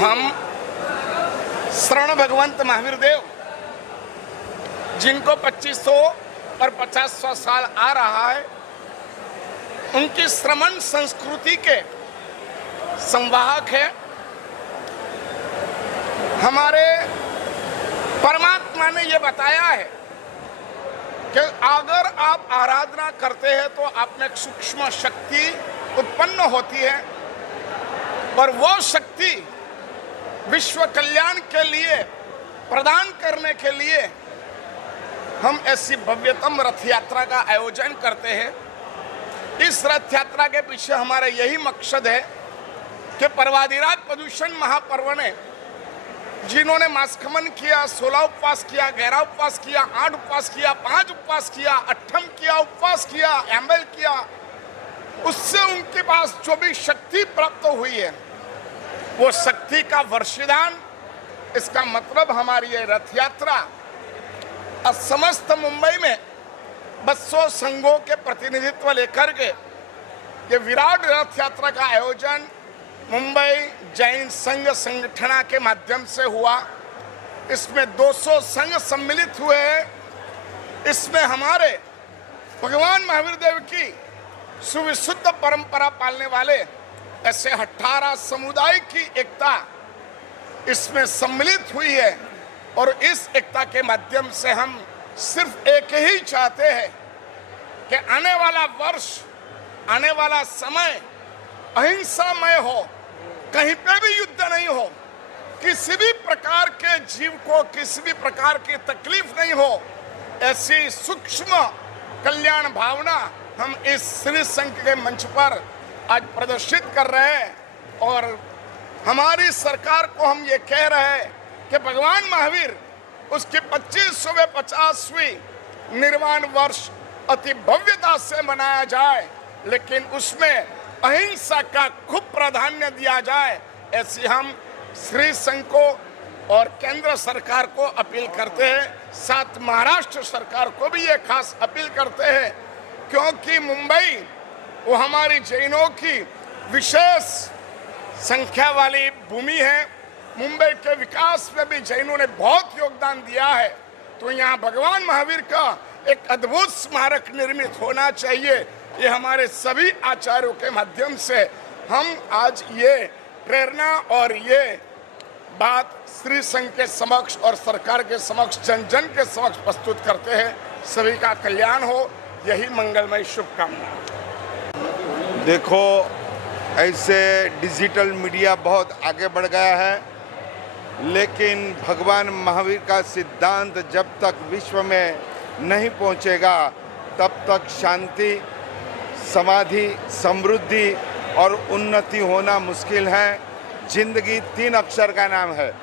हम शरण भगवंत महावीर देव, जिनको 2500 और 50वां साल आ रहा है, उनकी श्रमण संस्कृति के संवाहक है। हमारे परमात्मा ने ये बताया है कि अगर आप आराधना करते हैं तो आप में एक सूक्ष्म शक्ति उत्पन्न होती है और वो शक्ति विश्व कल्याण के लिए प्रदान करने के लिए हम ऐसी भव्यतम रथ यात्रा का आयोजन करते हैं। इस रथ यात्रा के पीछे हमारा यही मकसद है कि पर्वाधिराज प्रदूषण महापर्व ने जिन्होंने मासखमन किया, 16 उपवास किया, 11 उपवास किया, 8 उपवास किया, 5 उपवास किया, 8 किया, उपवास किया, एम्बल किया, उससे उनके पास जो भी शक्ति प्राप्त हुई है वो शक्ति का वर्षिदान। इसका मतलब हमारी ये रथ यात्रा समस्त मुंबई में 200 संघों के प्रतिनिधित्व लेकर के ये विराट रथ यात्रा का आयोजन मुंबई जैन संघ संगठन के माध्यम से हुआ। इसमें 200 संघ सम्मिलित हुए हैं। इसमें हमारे भगवान महावीर देव की सुविशुद्ध परंपरा पालने वाले ऐसे 18 समुदाय की एकता इसमें सम्मिलित हुई है और इस एकता के माध्यम से हम सिर्फ एक ही चाहते हैं कि आने वाला वर्ष, आने वाला समय अहिंसामय हो, कहीं पे भी युद्ध नहीं हो, किसी भी प्रकार के जीव को किसी भी प्रकार की तकलीफ नहीं हो, ऐसी सूक्ष्म कल्याण भावना हम इस श्री संघ के मंच पर आज प्रदर्शित कर रहे हैं। और हमारी सरकार को हम ये कह रहे हैं कि भगवान महावीर उसकी 2550वीं निर्वाण वर्ष अति भव्यता से मनाया जाए, लेकिन उसमें अहिंसा का खूब प्राधान्य दिया जाए, ऐसी हम श्री संघ को और केंद्र सरकार को अपील करते हैं। साथ महाराष्ट्र सरकार को भी ये खास अपील करते हैं, क्योंकि मुंबई वो हमारी जैनों की विशेष संख्या वाली भूमि है। मुंबई के विकास में भी जैनों ने बहुत योगदान दिया है, तो यहाँ भगवान महावीर का एक अद्भुत स्मारक निर्मित होना चाहिए। ये हमारे सभी आचार्यों के माध्यम से हम आज ये प्रेरणा और ये बात श्री संघ के समक्ष और सरकार के समक्ष जन जन के समक्ष प्रस्तुत करते हैं। सभी का कल्याण हो, यही मंगलमय शुभकामना। देखो, ऐसे डिजिटल मीडिया बहुत आगे बढ़ गया है, लेकिन भगवान महावीर का सिद्धांत जब तक विश्व में नहीं पहुंचेगा तब तक शांति, समाधि, समृद्धि और उन्नति होना मुश्किल है। जिंदगी 3 अक्षर का नाम है,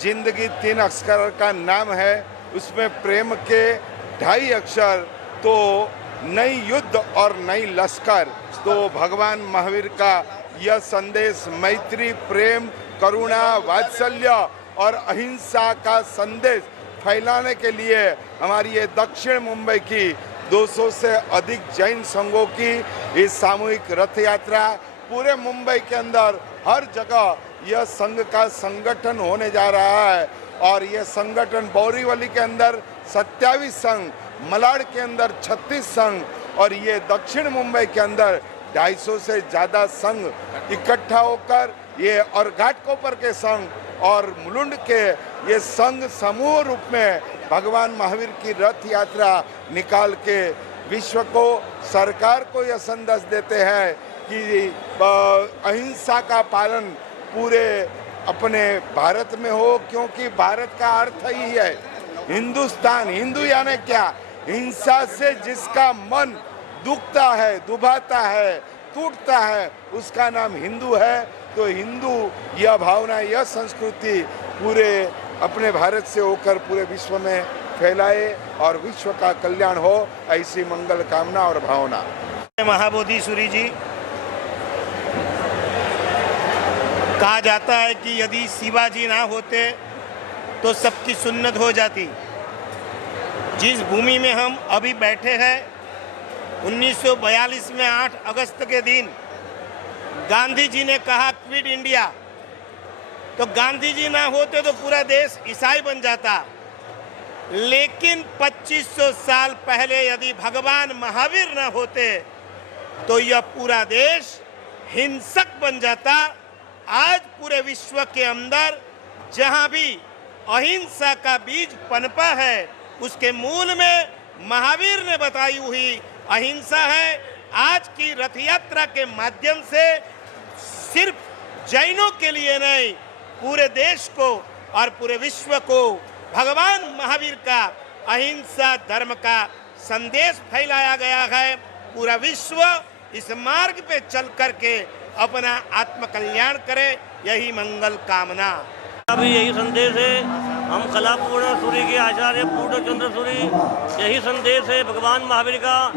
जिंदगी 3 अक्षर का नाम है, उसमें प्रेम के 2.5 अक्षर, तो नई युद्ध और नई लश्कर। तो भगवान महावीर का यह संदेश मैत्री, प्रेम, करुणा, वात्सल्य और अहिंसा का संदेश फैलाने के लिए हमारी ये दक्षिण मुंबई की 200 से अधिक जैन संघों की इस सामूहिक रथ यात्रा पूरे मुंबई के अंदर हर जगह यह संघ का संगठन होने जा रहा है। और यह संगठन बोरीवली के अंदर 27 संघ, मलाड के अंदर 36 संघ और ये दक्षिण मुंबई के अंदर 250 से ज़्यादा संघ इकट्ठा होकर ये और घाटकोपर के संघ और मुलुंड के ये संघ समूह रूप में भगवान महावीर की रथ यात्रा निकाल के विश्व को, सरकार को यह संदेश देते हैं कि अहिंसा का पालन पूरे अपने भारत में हो, क्योंकि भारत का अर्थ ही है हिंदुस्तान। हिंदू यानी क्या? हिंसा से जिसका मन दुखता है, दुभाता है, टूटता है, उसका नाम हिंदू है। तो हिंदू यह भावना, यह संस्कृति पूरे अपने भारत से होकर पूरे विश्व में फैलाए और विश्व का कल्याण हो, ऐसी मंगल कामना और भावना। महाबोधि सूरी जी, कहा जाता है कि यदि शिवाजी ना होते तो सबकी सुन्नत हो जाती। जिस भूमि में हम अभी बैठे हैं, 1942 में 8 अगस्त के दिन गांधी जी ने कहा क्विट इंडिया, तो गांधी जी ना होते तो पूरा देश ईसाई बन जाता। लेकिन 2500 साल पहले यदि भगवान महावीर ना होते तो यह पूरा देश हिंसक बन जाता। आज पूरे विश्व के अंदर जहां भी अहिंसा का बीज पनपा है, उसके मूल में महावीर ने बताई हुई अहिंसा है। आज की रथ यात्रा के माध्यम से सिर्फ जैनों के लिए नहीं, पूरे देश को और पूरे विश्व को भगवान महावीर का अहिंसा धर्म का संदेश फैलाया गया है। पूरा विश्व इस मार्ग पे चल करके अपना आत्म कल्याण करे, यही मंगल कामना। अभी यही संदेश है, हम कलापूर्ण सूरी के आचार्य पूर्ण चंद्र सूरी, यही संदेश है भगवान महावीर का,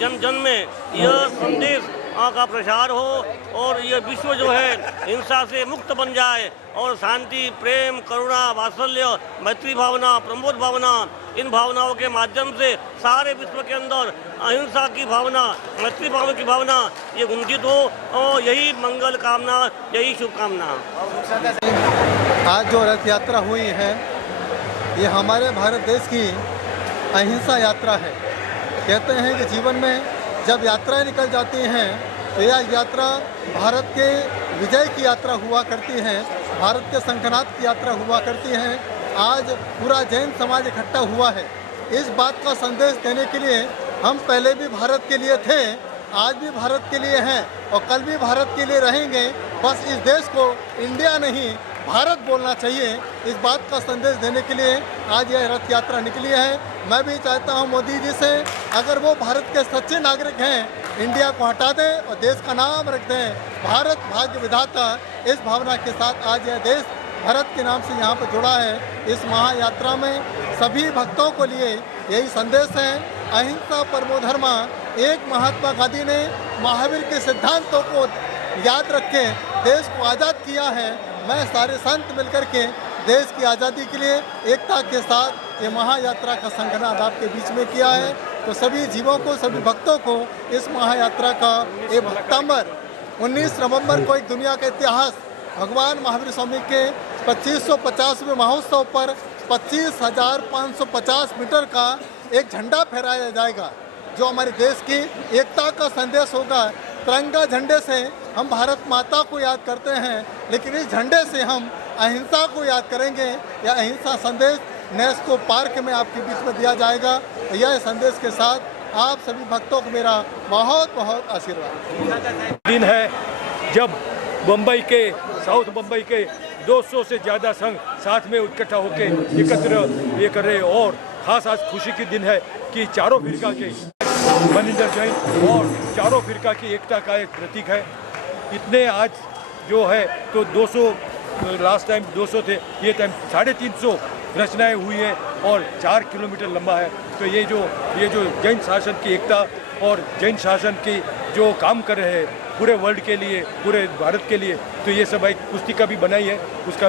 जन जन में यह संदेश का प्रसार हो और यह विश्व जो है हिंसा से मुक्त बन जाए और शांति, प्रेम, करुणा, वात्सल्य, मैत्री भावना, प्रमोद भावना, इन भावनाओं के माध्यम से सारे विश्व के अंदर अहिंसा की भावना, मैत्री भाव की भावना ये गुंजित हो, और यही मंगल कामना, यही शुभकामना। आज जो रथ यात्रा हुई है, ये हमारे भारत देश की अहिंसा यात्रा है। कहते हैं कि जीवन में जब यात्राएं निकल जाती हैं तो यह यात्रा भारत के विजय की यात्रा हुआ करती है, भारत के संघनाद की यात्रा हुआ करती है। आज पूरा जैन समाज इकट्ठा हुआ है। इस बात का संदेश देने के लिए हम पहले भी भारत के लिए थे, आज भी भारत के लिए हैं और कल भी भारत के लिए रहेंगे। बस इस देश को इंडिया नहीं भारत बोलना चाहिए। इस बात का संदेश देने के लिए आज यह रथ यात्रा निकली है। मैं भी चाहता हूं मोदी जी से, अगर वो भारत के सच्चे नागरिक हैं, इंडिया को हटा दें और देश का नाम रख दें भारत भाग्य विधाता। इस भावना के साथ आज यह देश भारत के नाम से यहाँ पर जुड़ा है। इस महायात्रा में सभी भक्तों को लिए यही संदेश है, अहिंसा परमो धर्मा। एक महात्मा गांधी ने महावीर के सिद्धांतों को याद रख के देश को आज़ाद किया है। मैं सारे संत मिलकर के देश की आज़ादी के लिए एकता के साथ ये महायात्रा का संगठन आपके बीच में किया है। तो सभी जीवों को, सभी भक्तों को इस महायात्रा का एक भक्तांबर 19 नवंबर को एक दुनिया का इतिहास भगवान महावीर स्वामी के 2550वें महोत्सव पर 25,550 मीटर का एक झंडा फहराया जाएगा, जो हमारे देश की एकता का संदेश होगा। तिरंगा झंडे से हम भारत माता को याद करते हैं, लेकिन इस झंडे से हम अहिंसा को याद करेंगे। यह अहिंसा संदेश नेस्को पार्क में आपके बीच में दिया जाएगा। यह संदेश के साथ आप सभी भक्तों को मेरा बहुत बहुत आशीर्वाद। दिन है जब बम्बई के, साउथ बम्बई के 200 से ज़्यादा संघ साथ में इकट्ठा होकर एकत्र ये कर रहे हैं। और ख़ास आज खुशी की दिन है कि चारों फिरका के मनिंदर जैन और चारों फिरका की एकता का एक प्रतीक है। इतने आज जो है तो 200, लास्ट टाइम 200 थे, ये टाइम 350 रचनाएं हुई है और 4 किलोमीटर लंबा है। तो ये जो जैन शासन की एकता और जैन शासन की जो काम कर रहे हैं पूरे वर्ल्ड के लिए, पूरे भारत के लिए, तो ये सब एक पुस्तिका भी बनाई है, उसका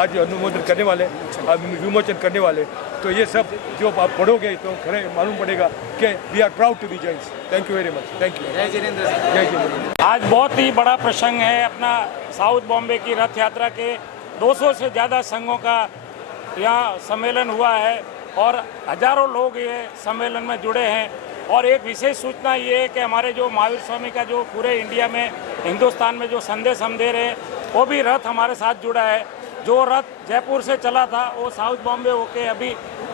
आज अनुमोदन करने वाले, विमोचन करने वाले। तो ये सब जो आप पढ़ोगे तो खरे मालूम पड़ेगा कि we are proud to be Jains. Thank you very much. Thank you. जय जिनेंद्र। जय जिनेंद्र। आज बहुत ही बड़ा प्रसंग है। अपना साउथ बॉम्बे की रथ यात्रा के 200 से ज़्यादा संघों का यहाँ सम्मेलन हुआ है और हजारों लोग ये सम्मेलन में जुड़े हैं। और एक विशेष सूचना ये है कि हमारे जो महावीर स्वामी का जो पूरे इंडिया में, हिंदुस्तान में जो संदेश हम दे रहे हैं, वो भी रथ हमारे साथ जुड़ा है। जो रथ जयपुर से चला था वो साउथ बॉम्बे होके, अभी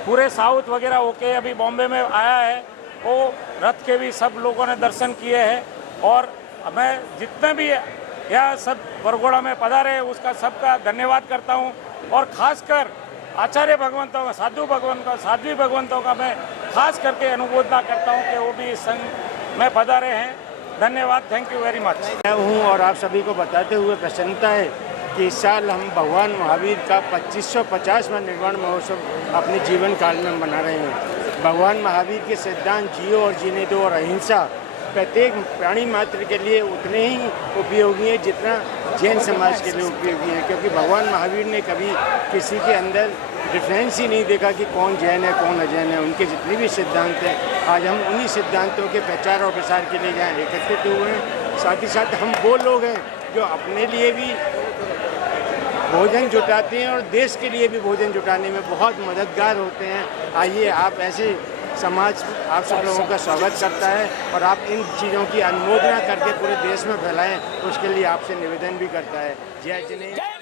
पूरे साउथ वगैरह होके अभी बॉम्बे में आया है। वो रथ के भी सब लोगों ने दर्शन किए हैं। और मैं जितने भी यहाँ सब बरगोड़ा में पधारे उसका सबका धन्यवाद करता हूँ। और ख़ासकर आचार्य भगवंतों का, साध्वी भगवंतों का मैं खास करके अनुमोदना करता हूं कि वो भी इस संघ में पधारे हैं। धन्यवाद। Thank you very much. मैं हूं और आप सभी को बताते हुए प्रसन्नता है कि इस साल हम भगवान महावीर का 2550वां निर्वाण महोत्सव अपने जीवन काल में मना रहे हैं। भगवान महावीर के सिद्धांत जियो और जीने दो और अहिंसा प्रत्येक प्राणी मात्र के लिए उतने ही उपयोगी है जितना जैन समाज के लिए उपयोगी है। क्योंकि भगवान महावीर ने कभी किसी के अंदर डिफरेंस ही नहीं देखा कि कौन जैन है कौन अजैन है। उनके जितने भी सिद्धांत हैं, आज हम उन्हीं सिद्धांतों के प्रचार और प्रसार के लिए यहाँ एकत्रित हुए हैं। साथ ही साथ हम वो लोग हैं जो अपने लिए भी भोजन जुटाते हैं और देश के लिए भी भोजन जुटाने में बहुत मददगार होते हैं। आइए, आप ऐसे समाज आप सब लोगों का स्वागत करता है और आप इन चीज़ों की अनुमोदना करके पूरे देश में फैलाएं, उसके लिए आपसे निवेदन भी करता है। जय जिनेंद्र।